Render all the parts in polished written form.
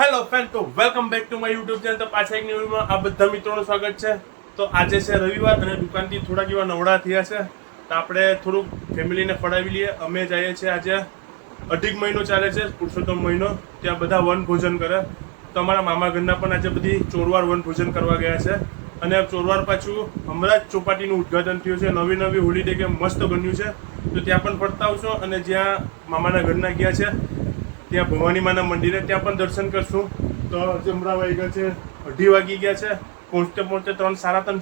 Hello friend, તો welcome back to my YouTube channel. તો પાછા એક ન્યૂ વિડીયોમાં આ બધા મિત્રોનું સ્વાગત છે. તો આજે છે રવિવાર અને દુકાનથી થોડાક એવા નવડા થયા છે, તો આપણે થોડુંક ફેમિલીને ફળાવી લઈએ. અમે જઈએ છીએ આજે અઢીક મહિનો ચાલે છે પુરુષોત્તમ મહિનો, ત્યાં બધા વન ભોજન કરે. તો અમારા મામા ઘરના પણ આજે બધી ચોરવાર વન ભોજન કરવા ગયા છે. અને ચોરવાર પાછું હમણાં જ ચોપાટીનું ઉદ્ઘાટન થયું છે, નવી હોલિડે કે મસ્ત બન્યું છે. તો ત્યાં પણ ફરતા આવશો. અને જ્યાં મામાના ઘરના ગયા છે ત્યાં ભવાની માના મંદિરે, ત્યાં પણ દર્શન કરશું. તો હમણાં વાગ્યા છે 2:30 વાગી ગયા છે. પહોંચતે 3 સાડા 3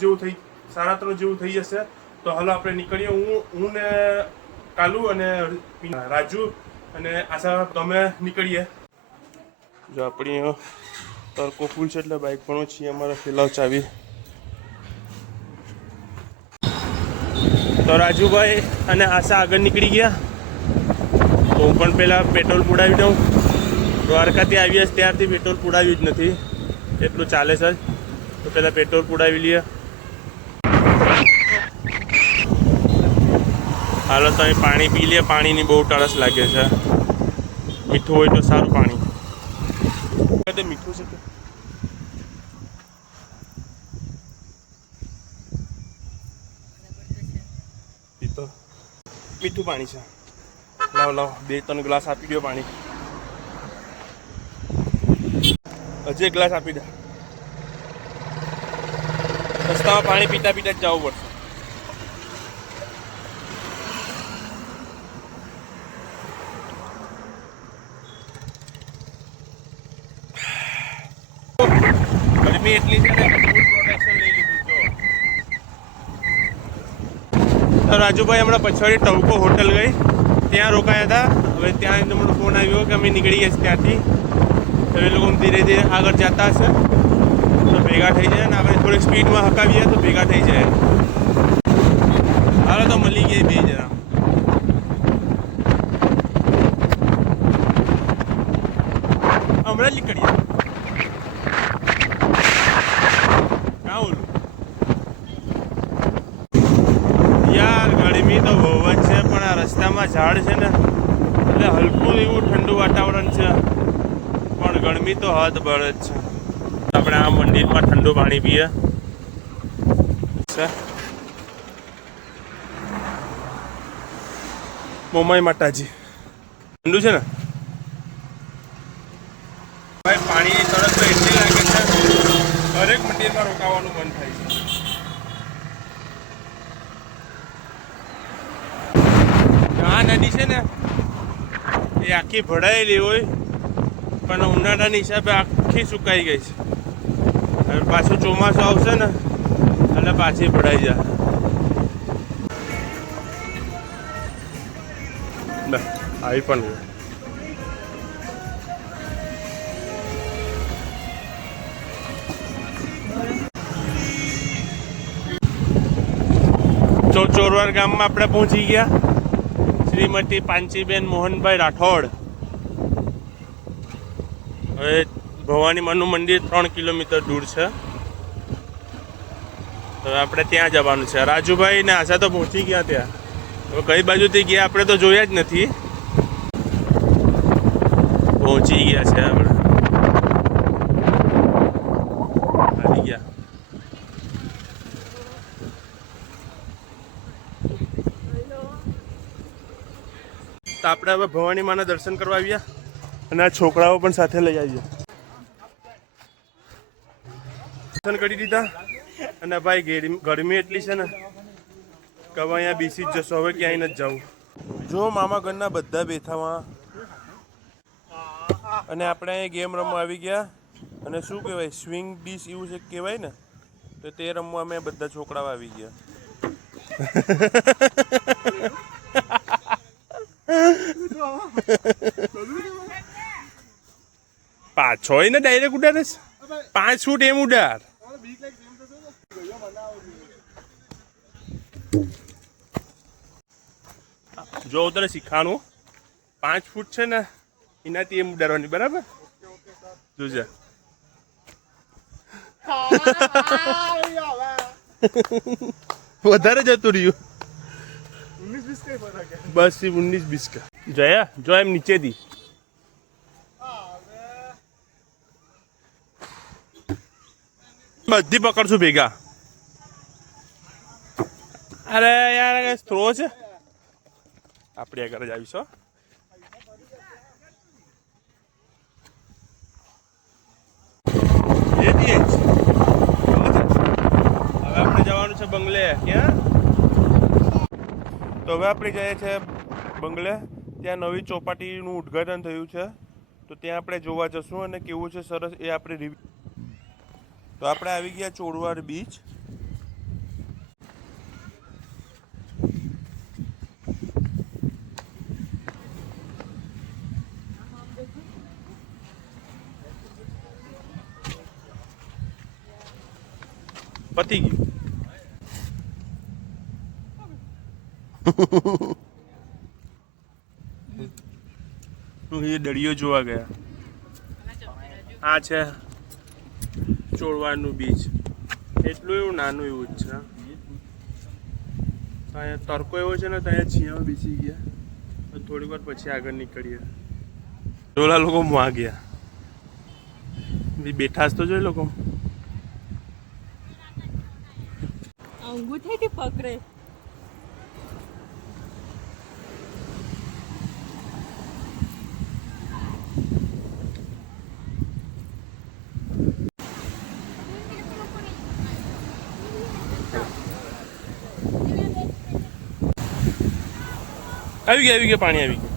જેવું થઈ જશે. તો હાલો આપણે નીકળીએ. હું ને કાલુ અને રાજુ અને આશા તમે નીકળીએ. જો આપણી તડકો ફૂલ છે એટલે બાઇક પણ છીએ અમારે ફેલાવ ચાવી. તો રાજુભાઈ અને આશા આગળ નીકળી ગયા. તો હું પણ પહેલાં પેટ્રોલ પુડાવી દઉં. દ્વારકાથી આવીએ ત્યારથી પેટ્રોલ પુડાવ્યું જ નથી, એટલું ચાલે છે. તો પહેલાં પેટ્રોલ પુડાવી લઈએ. હાલો તો અહીં પાણી પી લઈએ. પાણીની બહુ તરસ લાગે છે. મીઠું હોય તો સારું પાણી. મીઠું છે તો મીઠું પાણી છે. લાવ 2-3 ગ્લાસ આપી દો પાણી. હજી એક ગ્લાસ આપી દે. રસ્તામાં પાણી પીતા જ જવું પડશે. ગરમી એટલી છે ને, ફૂલ પ્રોટેક્શન લઈ લીધું. તો રાજુભાઈ હમણાં પછવાડી ટવકો હોટલ ગઈ, ત્યાં રોકાયા હતા. હવે ત્યાં મને ફોન આવ્યો કે અમે નીકળી ગયા ત્યાંથી. તો એ લોકો ધીરે ધીરે આગળ જતા હશે તો ભેગા થઈ જાય. ને આપણે થોડીક સ્પીડમાં હકાવીએ તો ભેગા થઈ જાય. હાલો તો મળી ગઈ 2 જણા. હમણાં જ નીકળીએ. ક્યાં ઓલું યાર, ગરમી તો બહુ જ છે, પણ આ રસ્તામાં ઝાડ છે ને એટલે હલકું એવું ઠંડુ વાતાવરણ છે, પણ ગરમી તો હદ બળ જ છે. આપણે આ મંદિરમાં ઠંડુ પાણી પીએ. મોમાઈ માતાજી ઠંડુ છે ને ભાઈ. પાણીની તરસ તો એટલી લાગે છે, દરેક મંદિરમાં રોકાવાનું મન થાય છે. આ નદી છે ને એ આખી ભરાયેલી હોય, પણ ઉનાળાના હિસાબે આખી સુકાઈ ગઈ છે. હવે પાછું ચોમાસું આવશે ને એટલે પાછી ભરાઈ જાય. આવી પણ ચોરવાર ગામમાં આપણે પહોંચી ગયા. શ્રીમતી પાંચીબેન મોહનભાઈ રાઠોડ. હવે ભવાની માનું મંદિર 3 કિલોમીટર દૂર છે. તો આપણે ત્યાં જવાનું છે. રાજુભાઈ ને આશા તો પહોંચી ગયા ત્યાં. હવે કઈ બાજુથી ગયા આપણે તો જોયા જ નથી. પહોંચી ગયા છે આપણે. આવી ગયા. તો આપણે હવે ભવાની માના દર્શન કરવા આવ્યા અને આ છોકરાઓ પણ સાથે લઈ આવ્યા. દર્શન કરી દીધા. અને ભાઈ ગરમી એટલી છે ને કે હવે અહીંયા બેસી જ જશો. હવે ક્યાંય નથી જવું. જો મામા ઘરના બધા બેઠામાં અને આપણે અહીંયા ગેમ રમવા આવી ગયા. અને શું કહેવાય, સ્વિંગ ડીશ એવું છે કહેવાય ને, તો તે રમવા અમે બધા છોકરાઓ આવી ગયા. પાછો ને ડાયરેક્ટ ઉડાડે છે. 5 ફૂટ એમ ઉડાડ. જો તને શીખવાનું, 5 ફૂટ છે ને એનાથી એમ ઉડાડવાની, બરાબર? જોજે. વધારે જતું રહ્યું. बस 19-20 का जया जो एम नीचे दी બધી પકડશું ભેગા. અરે યાર થ્રો છે, આપણે આગળ જ આવીશું. હવે આપણે જવાનું છે બંગલે. ક્યાં? તો હવે આપણે જઈએ છીએ બંગલે. ત્યાં નવી ચોપાટીનું ઉદ્ઘાટન થયું છે, તો ત્યાં આપણે જોવા જશું અને કેવું છે સરસ એ આપણે રિવ્યુ. તો આપણે આવી ગયા ચોરવાડ બીચ. પતી ગયું. એ દરિયો જોવા ગયા. આ છે ચોરવાડનું બીચ. એટલું એવું નાનું એવું જ છે. અહીંયા તડકો એવો છે ને, ત્યાં છીયામાં બેસી ગયા. થોડીક વાર પછી આગળ નીકળીએ. ડોલા લોકો માં ગયા. બેઠા જ તો જોઈ લોકો. અંગૂઠેથી પકડે. આવી ગયા પાણી આવી ગયું.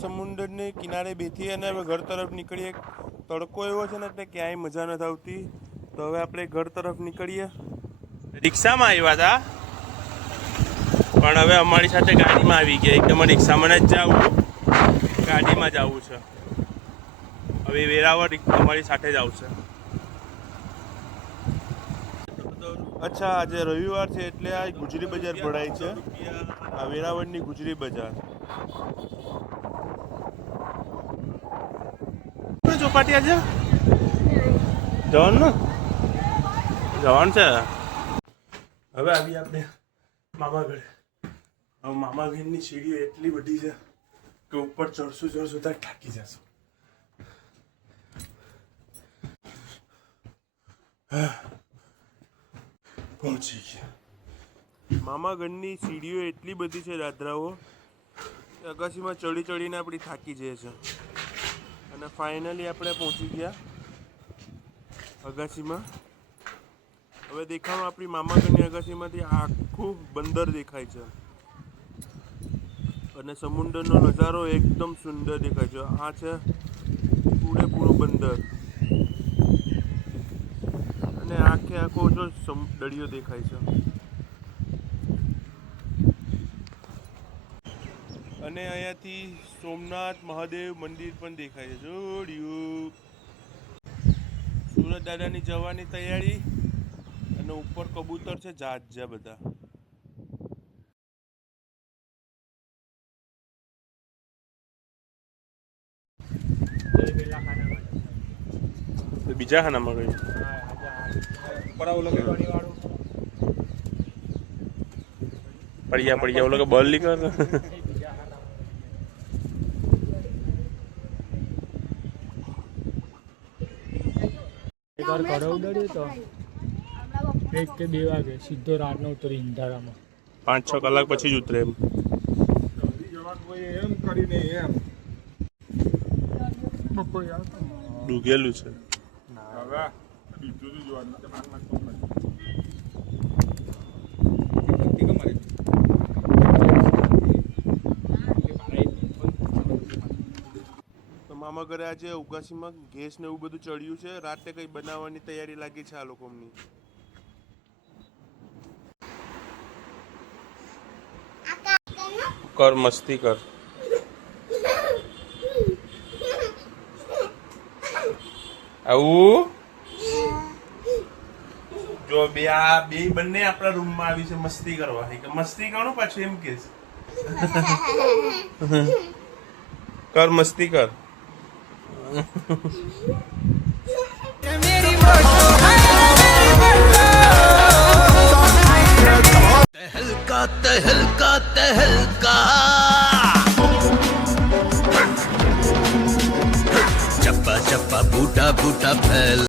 સમુદ્રની કિનારે બેઠી અને હવે ઘર તરફ નીકળીએ. તડકો એવો છે ને એટલે ક્યાંય મજા નથી આવતી. તો હવે આપણે ઘર તરફ નીકળીએ. રિક્ષામાં આવ્યા હતા, પણ હવે અમારી સાથે ગાડીમાં આવી ગયા. એકદમ રિક્ષામાં જ જવું, ગાડીમાં જવું છે. હવે વેરાવળ અમારી સાથે જ આવશે. અચ્છા, આજે રવિવાર છે એટલે આ ગુજરી બજાર ભરાય છે. આ વેરાવળની ગુજરી બજાર. ચોપાટી આજે જવાનું છે. હવે આવી આપણે મામા ઘરે. હવે મામા ઘરની સીડીઓ એટલી બધી છે કે ઉપર ચડશું ત્યાં થાકી જશું. પહોંચી ગયા. મામા ઘરની સીડીઓ એટલી બધી છે, દાદરાઓ અગાસીમાં ચડી ચડીને આપણી થાકી જાય છે. અને ફાઇનલી આપણે પહોંચી ગયા અગાસીમાં. હવે દેખામાં આપણી મામા ઘરની અગાસીમાંથી આખું બંદર દેખાય છે અને સમુદ્રનો નજારો એકદમ સુંદર દેખાય છે. આ છે પૂરેપૂરું બંદર અને આખે આખો જો દરિયો દેખાય છે. અને અહીંયાથી સોમનાથ મહાદેવ મંદિર પણ દેખાય છે. જોડિયું સુરત દાદાની જવાની તૈયારી. અને ઉપર કબૂતર છે જાત જા બધા. બીજા ખાનામાં ગયું પડ્યા ઓલો કે બળ લીકર. કડવડ્યો તો 1 કે 2 વાગે સીધો રાતનો ઉતરી ઇન્ધારામાં. 5-6 કલાક પછી જ ઉતરે એમ. એમ કરીને એમ ડૂગેલું છે. મામા ઘરે આજે ઉગાસીમાં ગેસ ને એવું બધું ચડ્યું છે. રાતે કઈ બનાવવાની તૈયારી લાગી છે આ લોકોની. કર મસ્તી કર. આવું જો બે બંને આપણા રૂમમાં આવી છે મસ્તી કરવા. મસ્તી કરું પાછું એમ કે કર મસ્તી કર. तहलका तहलका तहलका जब चप्पा चप्पा बूटा बूटा फैल